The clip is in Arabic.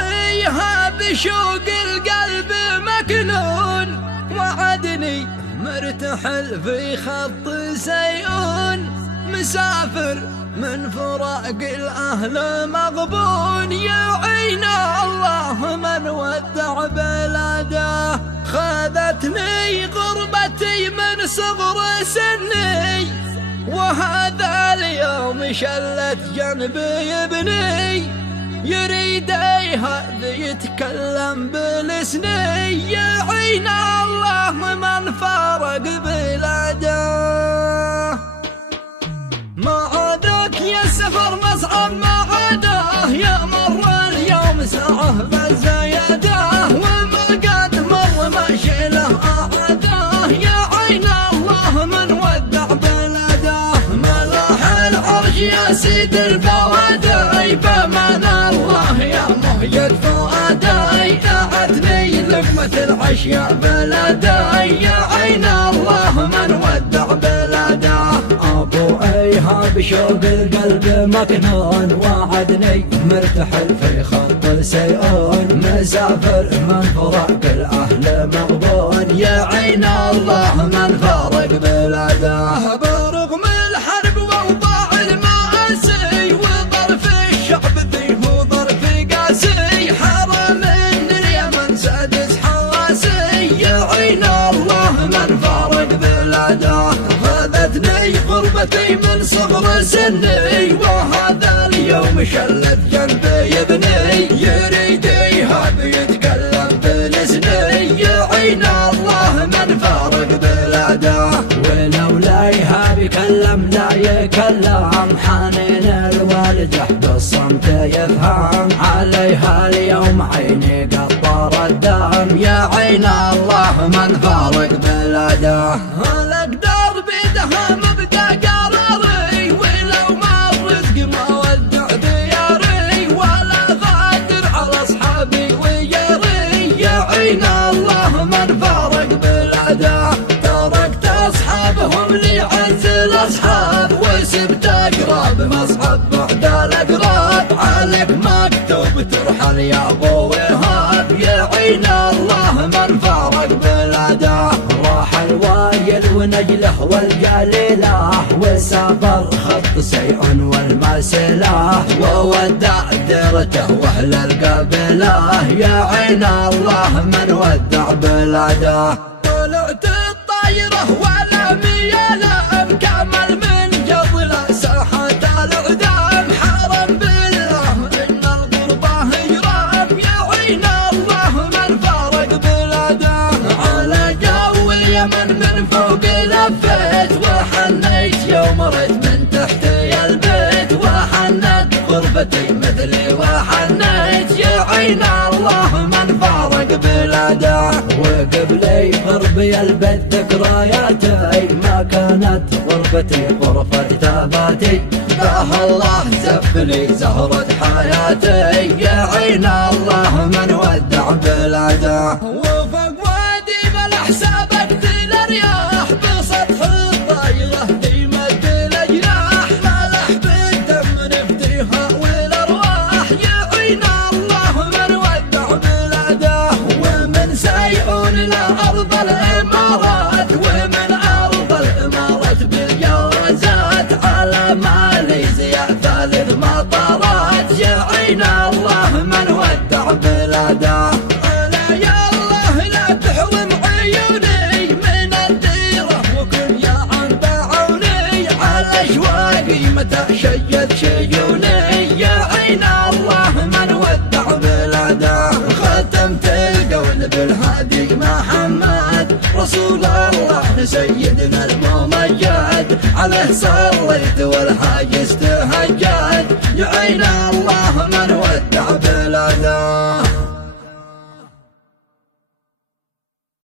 أبوعيها بشوق القلب مكنون، وعدني مرتحل في خط سيئون، مسافر من فراق الأهل مغبون. يعين الله من ودع بلاده، خذتني غربتي من صغر سني، وهذا اليوم شلت جنبي ابني، يريد هذا يتكلم بلسني. يعين الله من فارق بلاده، ما عادك يا سفر مصعب ما عاده، يا مر اليوم ساعه بالزياده، وما قد مر ما شيله أعاده. يا عين الله من ودع بلاده، ملاح العرش يا سيد البوادي، بمن الله يا مهجد فؤادي، دعتني لقمة العش يا بلادي. يا عين الله من ودع بلاده، أبوعيها بشوق القلب مكنون، وعدني مرتحل في خط سيئون، مسافر من فراق الأهل مغبون. يا عين الله من فارق بلاده، برغم الحرب وأوضاع المآسي، وظرف الشعب فيه ظرف قاسي، حرم اليمن سادس حواسي. يا عين الله من فارق بلاده، خذتني غربتي من صغر سني، وهذا اليوم شلت جنبي ابني، يريد يهاب يتكلم بلسني. يا عين الله من فارق بلاده، ولولا يهاب يكلم لا يكلم، حنين الوالده بالصمت يفهم، عليها اليوم عيني قطر الدم. يا عين الله من فارق بلاده، الأقدار بيدها مبقى قراري، ولو ما الرزق ما ودع دياري، ولا غادر على أصحابي وياري. يا عين الله من فارق بلاده، تركت أصحابهم لعز الأصحاب، وسبت أقراب مصحب بعد الأقراب، عليك مكتوب ترحل يا أبو وهاب. يا عين الله من فارق بلاده، راح الوايل ونجله والقليله، وسافر خط سيء والمسله، وودع ديرته واهل القبيله. يا عين الله من ودع بلاده، طلعت الطايره ولا مياله، مكمل من قبل ساحه الاعدام، حرم بالله ان الغربه هجران. يا عين الله من فارق بلاده، على جو اليمن من فوق لفيت، وحنيت يوم ريت من تحتي البيت، وحنت غربتي مثلي وحنيت. يا عين الله من فارق بلاده، وقبلي غربي البيت ذكرياتي، ما كانت غربتي غرفة ثباتي، بها الله زفلي زهرة حياتي. يا عين الله من ودع بلاده، وفوق وادي بالاحساب اقتل الرياح، بسطح الطايره يمد الجناح، ملح بالدم نفديها والارواح. يا عين الله من ودع بلاده، ومن سيئون لارض الامارات، ومن ارض الامارات بالجوازات، على ماليزيا ثالث مطارات. يا عين الله من ودع بلاده، متى شيد شيوني. يا عين الله من ودع بلاده، ختمت القول بالهادي محمد، رسول الله سيدنا الممجد، عليه صليت والحمد